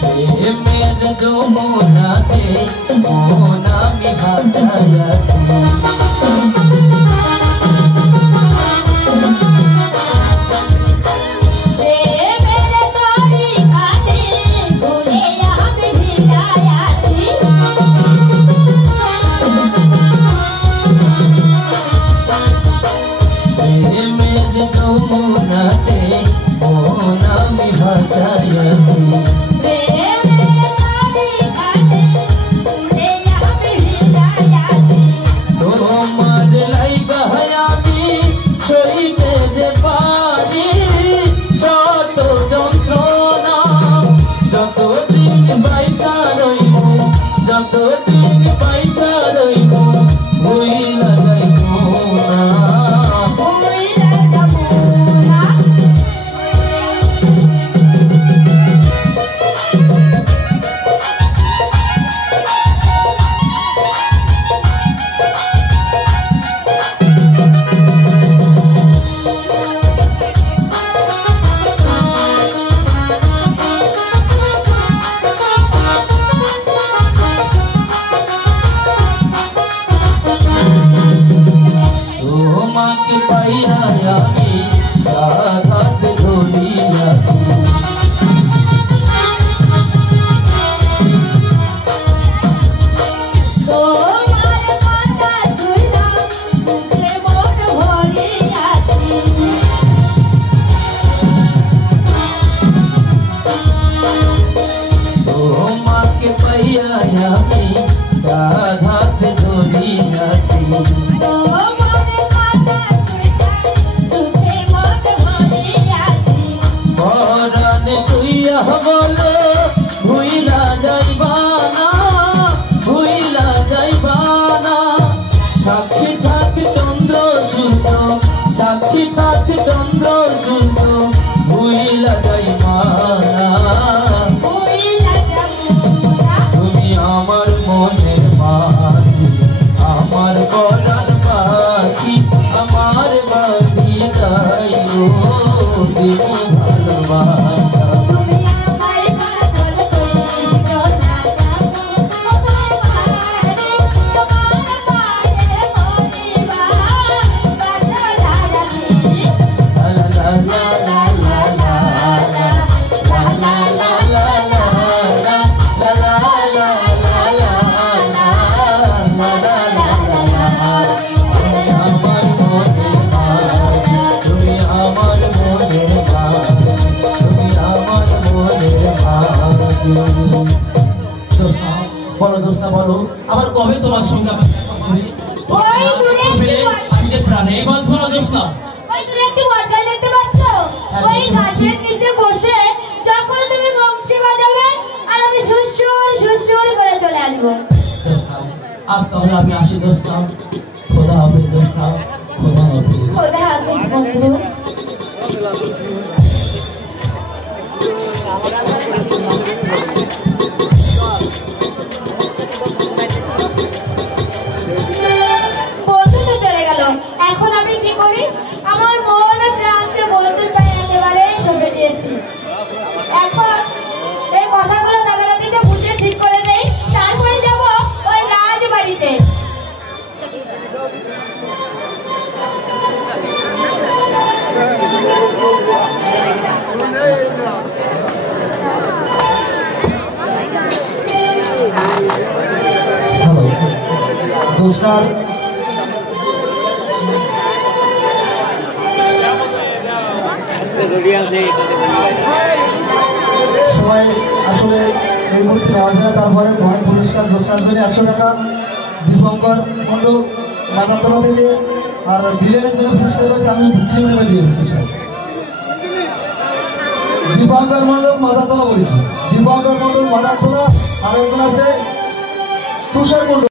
প্রেমের যমুনাতে মন আমি ভাসাইয়াছি, প্রেমের তরি ঘাটে ভুলে আমি ভিড়াইয়াছি। প্রেমের যমুনাতে মন আমি ভাসাইয়াছি, তোমার লাইগা আমি সইতে যে পারি শত যন্ত্রণা, যতদিন বাইচা রইব, যতদিন বাইচা রইব ভুইলা যাইব না। তোমাকে পাইয়া আমি রাধাত ধরিয়াছি, তোমার কথা শুনলাম মুখে মন ভরিয়াছি। তোমাকে পাইয়া আমি রাধাত ধরিয়াছি, তোমার কথা শুনলাম মুখে মন ভরিয়াছি। পরাণ তুইয়া বলো ভুইলা যাইবা না, ভুইলা যাইবা না। সাক্ষী থাক চন্দ্র সূর্য, সাক্ষী থাক চন্দ্র সূর্য ভুইলা যাইবা না। তুমি আমার মনের মাঝি, আমার পরাণ পাখি, আমার বাড়ি যাইবো দিমু ভালোবাসা। তুমি আমায় পাগল করিও না, যাবো তোমার ভাই, তোমার মায়ে পরিবার বাসনা রাখি। লা লা লা লা লা লা লা লা লা লা লা লা লা লা লা লা লা। তুমি আমার মনের মাঝি, তুমি আমার মনের মাঝি, তুমি আমার মনের মাঝি। জোৎস্না, বলো জোৎস্না বলো, আবার কবে তোমার সঙ্গে আমার দেখা হবে? ওই দূরে পেলে আজকে প্রাণে গল্প বলো জোৎস্না। ওই দূরে একটি বটগাছ দেখতে পাচ্ছ? ওই গাছের নিচে বসে যখন তুমি বংশী বাজাবে আর আমি সুরসুর সুরসুর করে চলে আসবো। জোৎস্না, আজ তাহলে আমি আসি জোৎস্না। খোদা হাফেজ জোৎস্না, খোদা হাফেজ। খোদা হাফেজ বন্ধু। বন্ধু তো চলে গেল, এখন আমি কি করি? আমার মন প্রান্তে বন্ধুর পায়ে একেবারে সঁপে দিয়েছি। পুরস্কার সবাই আসলে এই মুহূর্তে নেওয়া যায়। তারপরে অনেক পুরস্কার পুরস্কার জন্য 100 টাকা দীপঙ্কর মণ্ডল মাথাতলা থেকে, আর বিলেনের জন্য পুরস্কার রয়েছে আমি ভিত্তি নেমে দিয়ে দিচ্ছি। দীপঙ্কর মণ্ডল মাথাতলা বলেছি, দীপঙ্কর মণ্ডল মাথাতলা, আর একজন আছে তুষার মণ্ডল।